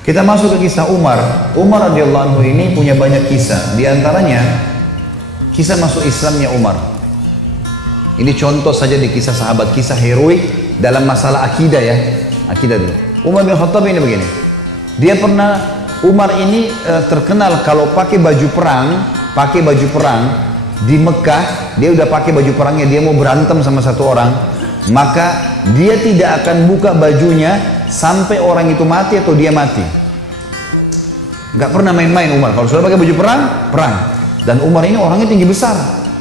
Kita masuk ke kisah Umar. Umar radhiyallahu anhu ini punya banyak kisah. Di antaranya kisah masuk Islamnya Umar. Ini contoh saja di kisah sahabat, kisah heroik dalam masalah akidah ya. Akidah dulu. Umar bin Khattab ini begini. Dia pernah, Umar ini terkenal kalau pakai baju perang di Mekah. Dia udah pakai baju perangnya, dia mau berantem sama satu orang, maka dia tidak akan buka bajunya sampai orang itu mati atau dia mati. Nggak pernah main-main Umar. Kalau sudah pakai baju perang, perang. Dan Umar ini orangnya tinggi besar.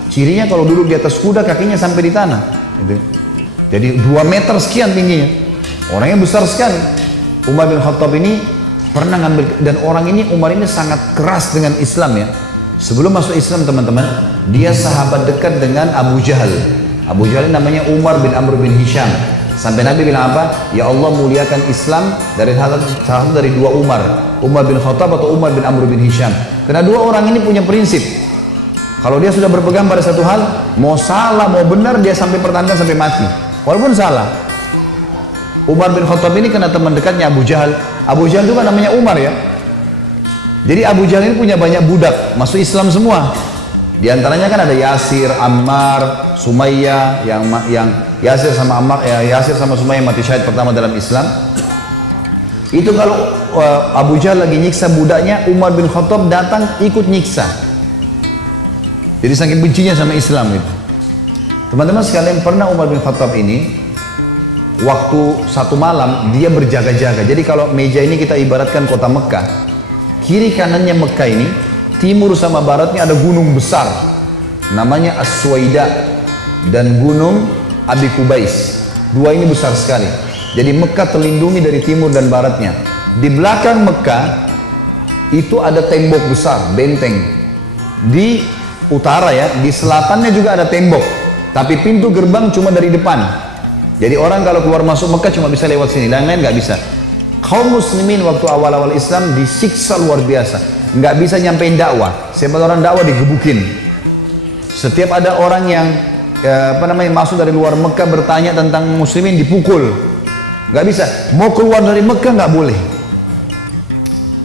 Cirinya kalau duduk di atas kuda kakinya sampai di tanah. Gitu. Jadi 2 meter sekian tingginya. Orangnya besar sekali. Umar bin Khattab ini pernah ngambil, dan orang ini, Umar ini sangat keras dengan Islam ya. Sebelum masuk Islam teman-teman, dia sahabat dekat dengan Abu Jahal. Abu Jahal namanya Umar bin Amr bin Hisham. Sampai Nabi bilang apa? Ya Allah muliakan Islam dari salah satu dari 2 Umar. Umar bin Khattab atau Umar bin Amr bin Hisham. Karena 2 orang ini punya prinsip. Kalau dia sudah berpegang pada satu hal, mau salah mau benar dia sampai pertahankan sampai mati. Walaupun salah. Umar bin Khattab ini kena teman dekatnya Abu Jahal. Abu Jahal itu kan namanya Umar ya. Jadi Abu Jahal ini punya banyak budak, masuk Islam semua. Di antaranya kan ada Yasir, Ammar, Sumayyah, yang Yasir sama Ammar, Yasir sama Sumayyah mati syahid pertama dalam Islam. Itu kalau Abu Jahal lagi nyiksa budaknya, Umar bin Khattab datang ikut nyiksa. Jadi saking bencinya sama Islam itu. Teman-teman sekalian, pernah Umar bin Khattab ini waktu satu malam dia berjaga-jaga. Jadi kalau meja ini kita ibaratkan kota Mekah, kiri kanannya Mekah ini, timur sama baratnya ada gunung besar namanya As-Suwaida dan gunung Abi Kubais. 2 ini besar sekali. Jadi Mekah terlindungi dari timur dan baratnya. Di belakang Mekah itu ada tembok besar, benteng. Di utara ya, di selatannya juga ada tembok, tapi pintu gerbang cuma dari depan. Jadi orang kalau keluar masuk Mekah cuma bisa lewat sini, dan lain nggak bisa. Kaum muslimin waktu awal-awal Islam disiksa luar biasa, nggak bisa nyampein dakwah. Siapa orang dakwah digebukin. Setiap ada orang yang masuk dari luar Mekah bertanya tentang muslimin dipukul, nggak bisa. Mau keluar dari Mekah nggak boleh.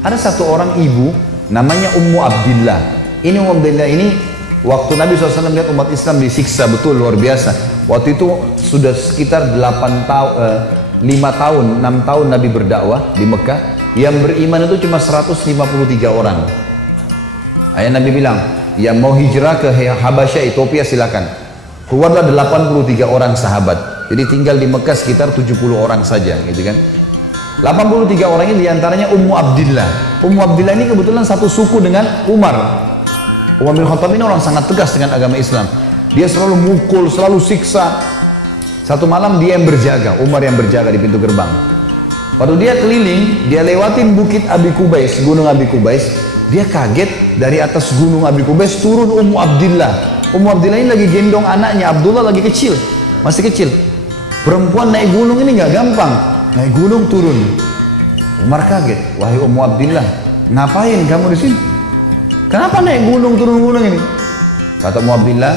Ada satu orang ibu namanya Ummu Abdillah. Ini Ummu Abdillah ini waktu Nabi SAW lihat umat Islam disiksa betul luar biasa. Waktu itu sudah sekitar 5 tahun, 6 tahun Nabi berdakwah di Mekah. Yang beriman itu cuma 153 orang. Ayah Nabi bilang, yang mau hijrah ke Habasyah, Ethiopia silakan. Keluarlah 83 orang sahabat. Jadi tinggal di Mekah sekitar 70 orang saja, gitu kan. 83 orang ini diantaranya Ummu Abdillah. Ummu Abdillah ini kebetulan satu suku dengan Umar. Umar bin Khattab ini orang sangat tegas dengan agama Islam. Dia selalu mukul, selalu siksa. Satu malam dia yang berjaga, Umar yang berjaga di pintu gerbang. Waktu dia keliling, dia lewatin bukit Abi Kubais, gunung Abi Kubais. Dia kaget, dari atas gunung Abi Kubais turun Ummu Abdillah. Ummu Abdillah ini lagi gendong anaknya, Abdullah lagi kecil, masih kecil. Perempuan naik gunung ini nggak gampang, naik gunung turun. Umar kaget, wahai Ummu Abdillah, ngapain kamu di sini? Kenapa naik gunung turun gunung ini? Kata Ummu Abdillah,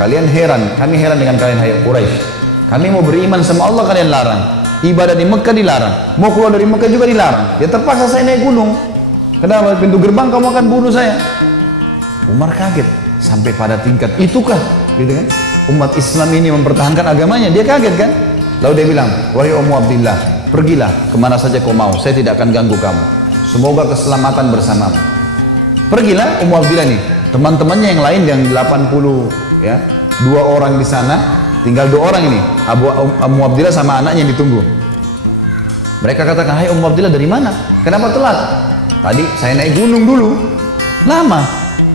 kalian heran, kami heran dengan kalian hai Quraisy. Kami mau beriman sama Allah, kalian larang. Ibadah di Mekah dilarang, mau keluar dari Mekah juga dilarang. Ya terpaksa saya naik gunung. Kenapa? Pintu gerbang kamu akan bunuh saya. Umar kaget sampai pada tingkat itukah, gitu kan? Umat Islam ini mempertahankan agamanya, dia kaget kan? Lalu dia bilang, wahai Ummu Abdillah, pergilah kemana saja kau mau, saya tidak akan ganggu kamu. Semoga keselamatan bersamamu. Pergilah Ummu Abdillah nih, teman-temannya yang lain yang 80 ya, 2 orang di sana, tinggal 2 orang ini, Ummu Abdillah sama anaknya yang ditunggu. Mereka katakan, hai Ummu Abdillah dari mana? Kenapa telat? Tadi saya naik gunung dulu, lama.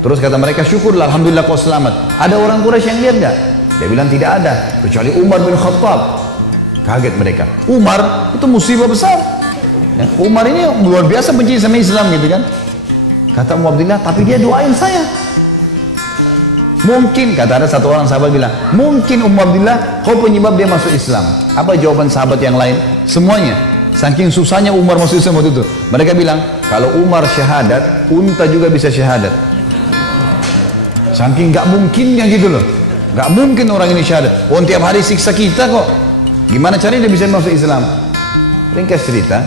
Terus kata mereka, syukurlah, alhamdulillah kau selamat. Ada orang Quraisy yang lihat gak? Dia bilang tidak ada, kecuali Umar bin Khattab. Kaget mereka. Umar itu musibah besar. Ya, Umar ini luar biasa benci sama Islam gitu kan. Kata Ummu Abdillah, tapi dia doain saya. Mungkin, kata ada satu orang sahabat bilang, mungkin Ummu Abdillah kau penyebab dia masuk Islam. Apa jawaban sahabat yang lain? Semuanya. Saking susahnya Umar masuk Islam waktu itu. Mereka bilang, kalau Umar syahadat, unta juga bisa syahadat. Saking gak mungkinnya gitu loh. Gak mungkin orang ini syahadat. Oh, tiap hari siksa kita kok. Gimana caranya dia bisa masuk Islam? Ringkas cerita,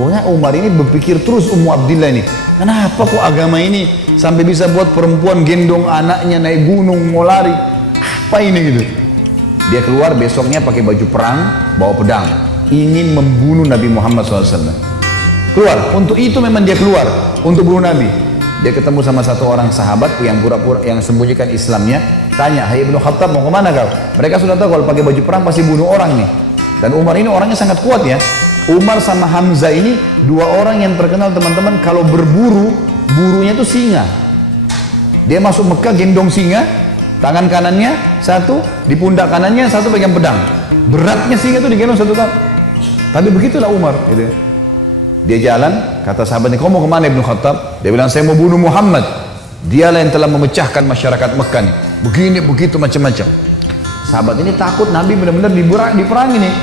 Pokoknya Umar ini berpikir terus Ummu Abdillah ini, kenapa kok agama ini sampai bisa buat perempuan gendong anaknya naik gunung mau lari? Apa ini gitu? Dia keluar besoknya pakai baju perang, bawa pedang, ingin membunuh Nabi Muhammad SAW. Keluar, untuk itu memang dia keluar, untuk bunuh Nabi. Dia ketemu sama satu orang sahabat yang pura-pura yang sembunyikan Islamnya, tanya, hai Ibnu Khattab mau kemana kau? Mereka sudah tahu kalau pakai baju perang pasti bunuh orang nih. Dan Umar ini orangnya sangat kuat ya. Umar sama Hamzah ini dua orang yang terkenal teman-teman kalau berburu, burunya itu singa. Dia masuk Mekah gendong singa, tangan kanannya satu, di pundak kanannya satu pegang pedang. Beratnya singa itu digendong satu tahun. Tapi begitulah Umar gitu. Dia jalan, kata sahabatnya, kau mau kemana Ibnu Khattab? Dia bilang, saya mau bunuh Muhammad. Dialah yang telah memecahkan masyarakat Mekah nih. Begini, begitu, macam-macam. Sahabat ini takut Nabi benar-benar diperangi nih.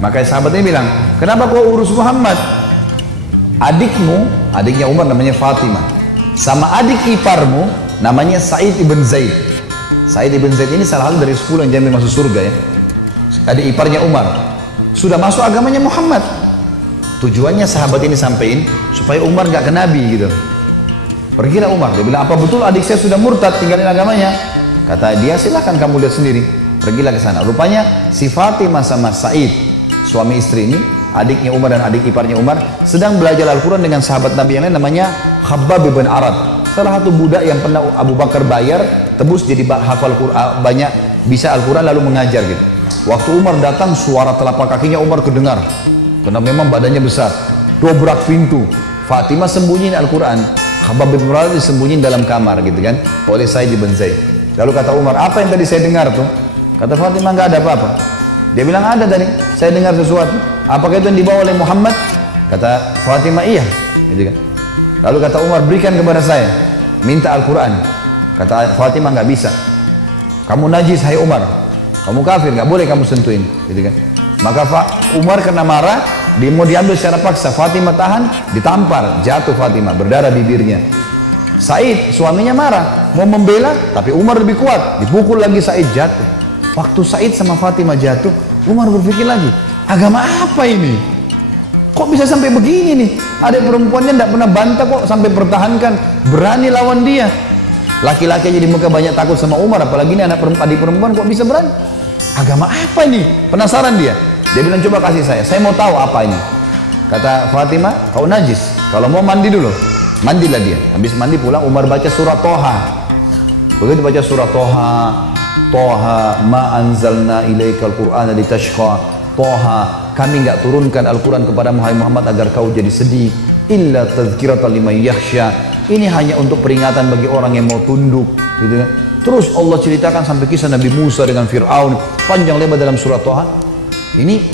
Makanya sahabat ini bilang, kenapa kau urus Muhammad? Adikmu, adiknya Umar namanya Fatimah, sama adik iparmu namanya Sa'id ibn Zaid. Sa'id ibn Zaid ini salah satu dari 10 yang jamin masuk surga ya. Adik iparnya Umar sudah masuk agamanya Muhammad. Tujuannya sahabat ini sampein supaya Umar gak ke Nabi gitu. Pergilah Umar, dia bilang, apa betul adik saya sudah murtad tinggalin agamanya? Kata dia, silahkan kamu lihat sendiri. Pergilah ke sana. Rupanya si Fatimah sama Sa'id, suami istri ini, adiknya Umar dan adik iparnya Umar, sedang belajar Al-Quran dengan sahabat Nabi yang lain namanya Khabbab bin Arad. Salah satu budak yang pernah Abu Bakar bayar, tebus jadi hafal Quran, banyak bisa Al-Quran lalu mengajar gitu. Waktu Umar datang, suara telapak kakinya Umar kedengar. Karena memang badannya besar. Dobrak pintu. Fatimah sembunyiin Al-Quran. Khabbab bin Arad disembunyiin dalam kamar gitu kan, oleh Sa'id bin Zaid. Lalu kata Umar, apa yang tadi saya dengar tuh? Kata Fatimah, nggak ada apa-apa. Dia bilang, ada tadi, saya dengar sesuatu. Apakah itu yang dibawa oleh Muhammad? Kata Fatimah, iya. Gitu kan. Lalu kata Umar, berikan kepada saya. Minta Al-Quran. Kata Fatimah, nggak bisa. Kamu najis, hai Umar. Kamu kafir, nggak boleh kamu sentuhin. Gitu kan. Maka Umar kena marah, dia mau diambil secara paksa. Fatimah tahan, ditampar, jatuh Fatimah, berdarah bibirnya. Said, suaminya marah, mau membela, tapi Umar lebih kuat. Dipukul lagi Said, jatuh. Waktu Said sama Fatimah jatuh, Umar berpikir lagi, agama apa ini? Kok bisa sampai begini nih? Ada perempuannya tidak pernah bantah kok sampai pertahankan, berani lawan dia. Laki-laki aja di Mekah banyak takut sama Umar, apalagi ini adik perempuan kok bisa berani? Agama apa ini? Penasaran dia. Dia bilang, coba kasih saya mau tahu apa ini. Kata Fatimah, kau najis, kalau mau mandi dulu. Mandilah dia. Habis mandi pulang, Umar baca surah Toha. Begitu baca surah Toha, Toha ma anzalna ilaikal qur'ana litashqa. Toha, kami enggak turunkan Al-Quran kepada Muhammad agar kau jadi sedih. Illa tadhkiratan liman yakhsha. Ini hanya untuk peringatan bagi orang yang mau tunduk, gitu kan. Terus Allah ceritakan sampai kisah Nabi Musa dengan Fir'aun, panjang lebar dalam surah Toha. Ini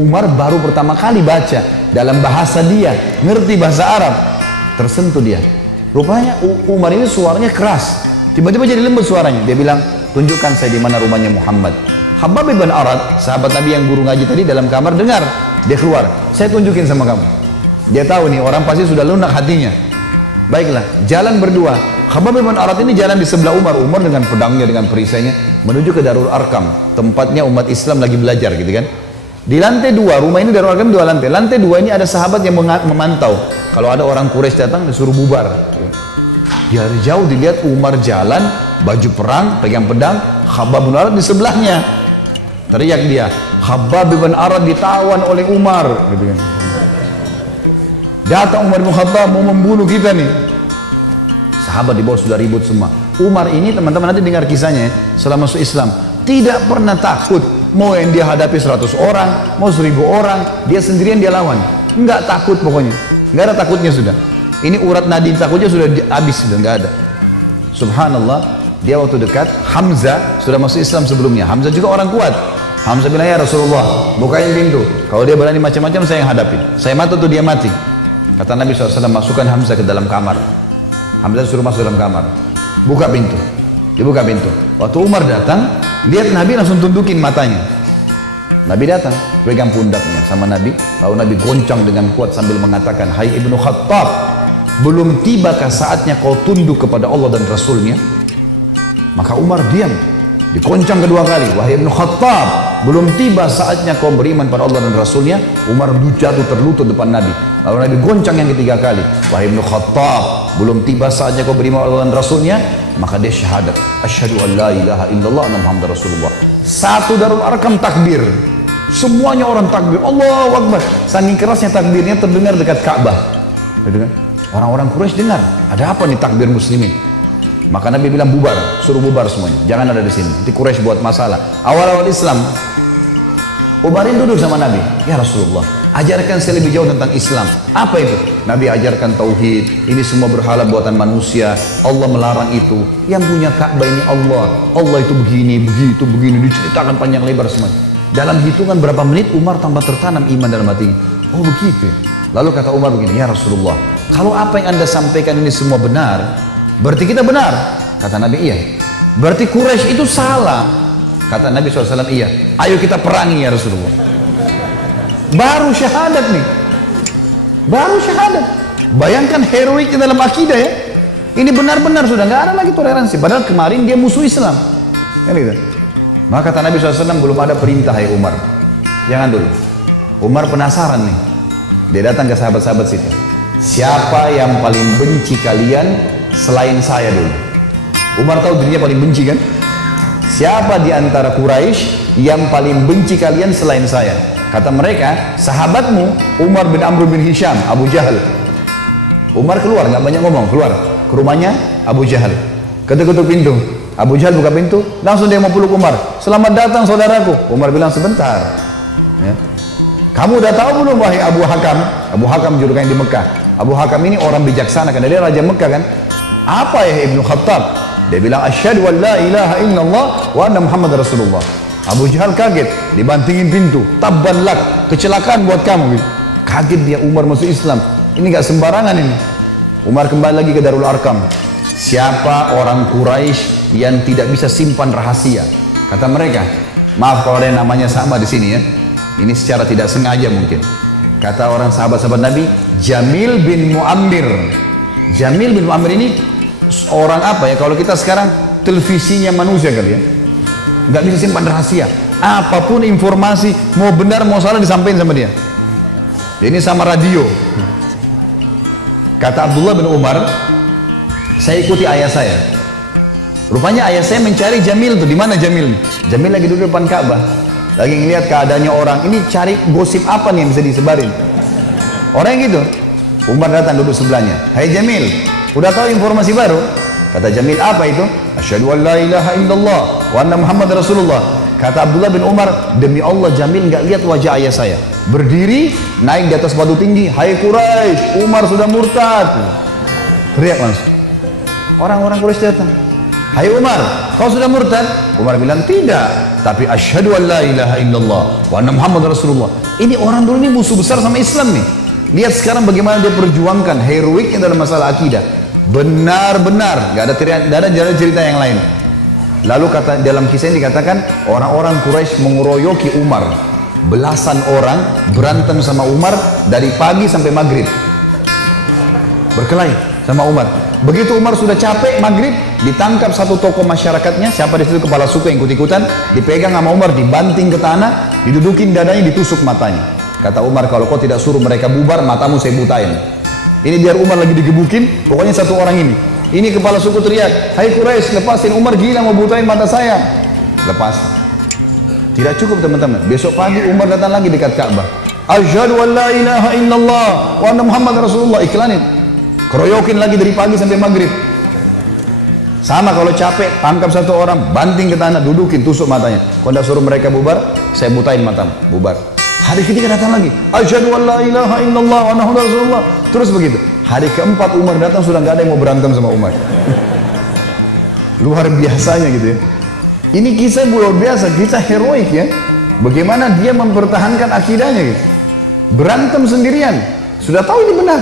Umar baru pertama kali baca dalam bahasa dia, ngerti bahasa Arab, tersentuh dia. Rupanya Umar ini suaranya keras, tiba-tiba jadi lembut suaranya. Dia bilang, tunjukkan saya di mana rumahnya Muhammad. Khabbab bin Arad, sahabat Nabi yang guru ngaji tadi, dalam kamar dengar. Dia keluar, saya tunjukin sama kamu. Dia tahu nih orang pasti sudah lunak hatinya. Baiklah, jalan berdua. Khabbab bin Arad ini jalan di sebelah Umar. Umar dengan pedangnya, dengan perisainya menuju ke Darul Arkam, tempatnya umat Islam lagi belajar gitu kan. Di lantai 2, rumah ini Darul Arkam 2 lantai. Lantai 2 ini ada sahabat yang memantau. Kalau ada orang Quraisy datang disuruh bubar. Dari jauh dilihat Umar jalan, baju perang, pegang pedang, Khabbab bin Arad di sebelahnya. Teriak dia, Khabbab bin Arad ditawan oleh Umar gitu kan. Datang Umar bin Khattab mau membunuh kita nih. Sahabat di bawah sudah ribut semua. Umar ini teman-teman nanti dengar kisahnya setelah masuk Islam, tidak pernah takut. Mau yang dia hadapi 100 orang, mau 1000 orang, dia sendirian dia lawan. Enggak takut pokoknya, enggak ada takutnya sudah. Ini urat nadi takutnya sudah habis, sudah enggak ada. Subhanallah, dia waktu dekat Hamzah sudah masuk Islam sebelumnya. Hamzah juga orang kuat. Hamzah bilang, ya Rasulullah, bukain pintu. Kalau dia berani macam-macam saya yang hadapin. Saya mati atau dia mati. Kata Nabi SAW, masukkan Hamzah ke dalam kamar. Hamzah suruh masuk dalam kamar. Buka pintu. Dibuka pintu. Waktu Umar datang, lihat Nabi langsung tundukin matanya. Nabi datang, pegang pundaknya sama Nabi. Lalu Nabi goncang dengan kuat sambil mengatakan, hai Ibnu Khattab, belum tibakah saatnya kau tunduk kepada Allah dan Rasulnya? Maka Umar diam. Dikoncang kedua kali, wahai Ibnu Khattab, belum tiba saatnya kau beriman pada Allah dan Rasulnya. Umar jatuh terlutut depan Nabi. Lalu Nabi goncang yang ketiga kali, wahai Ibnu Khattab, belum tiba saatnya kau beriman pada Allah dan Rasulnya. Maka dia syahadat, asyhadu an la ilaha illallah wa Muhammad Rasulullah. Satu Darul Arqam takbir, semuanya orang takbir, Allahu Akbar. Saking kerasnya takbirnya terdengar dekat Ka'bah. Orang-orang Quraisy dengar, ada apa nih takbir muslimin? Maka Nabi bilang bubar, suruh bubar semuanya, jangan ada di sini. Nanti Quraisy buat masalah. Awal-awal Islam, Umarin duduk sama Nabi, ya Rasulullah, ajarkan saya lebih jauh tentang Islam. Apa itu? Nabi ajarkan tauhid, ini semua berhala buatan manusia, Allah melarang itu. Yang punya Ka'bah ini Allah, Allah itu begini, begitu, begini, diceritakan panjang lebar semuanya. Dalam hitungan berapa menit Umar tambah tertanam iman dalam hatinya. Oh begitu. Lalu kata Umar begini, ya Rasulullah, kalau apa yang anda sampaikan ini semua benar, berarti kita benar. Kata Nabi, iya. Berarti Quraisy itu salah. Kata Nabi SAW, iya. Ayo kita perangi ya Rasulullah. Baru syahadat nih. Baru syahadat. Bayangkan heroiknya dalam akidah ya. Ini benar-benar sudah nggak ada lagi toleransi. Padahal kemarin dia musuh Islam. Kan gitu. Maka kata Nabi SAW, belum ada perintah ya Umar. Jangan dulu. Umar penasaran nih. Dia datang ke sahabat-sahabat situ. Siapa yang paling benci kalian selain saya dulu? Umar tahu dirinya paling benci kan? Siapa di antara Quraisy yang paling benci kalian selain saya? Kata mereka, sahabatmu Umar bin Amr bin Hisham, Abu Jahal. Umar keluar, nggak banyak ngomong, keluar ke rumahnya Abu Jahal. Ketuk-ketuk pintu, Abu Jahal buka pintu, langsung dia mau peluk Umar. Selamat datang saudaraku. Umar bilang sebentar. Ya. Kamu udah tahu belum wahai Abu Hakam? Abu Hakam julukannya di Mekah. Abu Hakam ini orang bijaksana, karena dia raja Mekah kan. Apa ya Ibnu Khattab? Dia bilang asyhadu an la ilaha illallah wa anna Muhammad Rasulullah. Abu Jahal kaget, dibantingin pintu. Tabban lak, kecelakaan buat kamu. Kaget dia, Umar masuk Islam. Ini gak sembarangan ini. Umar kembali lagi ke Darul Arqam. Siapa orang Quraisy yang tidak bisa simpan rahasia? Kata mereka, maaf kalau ada yang namanya sama di sini ya. Ini secara tidak sengaja mungkin. Kata orang sahabat-sahabat Nabi, Jamil bin Muammir. Jamil bin Muammir ini orang apa ya? Kalau kita sekarang televisinya manusia kali ya. Nggak bisa simpan rahasia. Apapun informasi, mau benar mau salah disampaikan sama dia. Ini sama radio. Kata Abdullah bin Umar, saya ikuti ayah saya. Rupanya ayah saya mencari Jamil tuh. Di mana Jamil? Jamil lagi duduk depan Ka'bah. Lagi ngeliat keadaannya orang. Ini cari gosip apa nih yang bisa disebarin. Orang yang gitu. Umar datang duduk sebelahnya. Hai Jamil, udah tahu informasi baru? Kata Jamil, apa itu? Asyhadu an la ilaha illallah wa anna Muhammad Rasulullah. Kata Abdullah bin Umar, demi Allah Jamil nggak lihat wajah ayah saya. Berdiri, naik di atas batu tinggi. Hai Quraisy, Umar sudah murtad. Teriak langsung. Orang-orang Quraisy datang. Hai Umar, kau sudah murtad? Umar bilang tidak, tapi asyhadu an la ilaha illallah wa anna Muhammad Rasulullah. Ini orang dulu ini musuh besar sama Islam nih. Lihat sekarang bagaimana dia perjuangkan heroiknya dalam masalah akidah. Benar-benar, gak ada cerita yang lain. Lalu kata dalam kisah ini dikatakan orang-orang Quraisy mengeroyoki Umar. Belasan orang berantem sama Umar dari pagi sampai maghrib. Berkelahi sama Umar. Begitu Umar sudah capek maghrib, ditangkap satu tokoh masyarakatnya, siapa di situ kepala suku yang ikut-ikutan, dipegang sama Umar, dibanting ke tanah, didudukin dadanya, ditusuk matanya. Kata Umar, kalau kau tidak suruh mereka bubar, matamu saya butain. Ini biar Umar lagi digebukin, pokoknya satu orang ini. Ini kepala suku teriak, hai Quraisy, lepasin, Umar gila mau butain mata saya. Lepas. Tidak cukup teman-teman. Besok pagi Umar datang lagi dekat Ka'bah. Asyhadu an la ilaha illallah wa anna Muhammad Rasulullah. Iklanin. Keroyokin lagi dari pagi sampai maghrib. Sama kalau capek, tangkap satu orang, banting ke tanah, dudukin, tusuk matanya. Kalau tidak suruh mereka bubar, saya butain matamu. Bubar. Hari ketiga datang lagi. Asyhadu an la ilaha illallah wa anna Muhammad Rasulullah. Terus begitu. Hari keempat Umar datang, sudah nggak ada yang mau berantem sama Umar. Luar biasanya gitu ya. Ini kisah luar biasa, kisah heroik ya. Bagaimana dia mempertahankan akidahnya gitu. Berantem sendirian. Sudah tahu ini benar.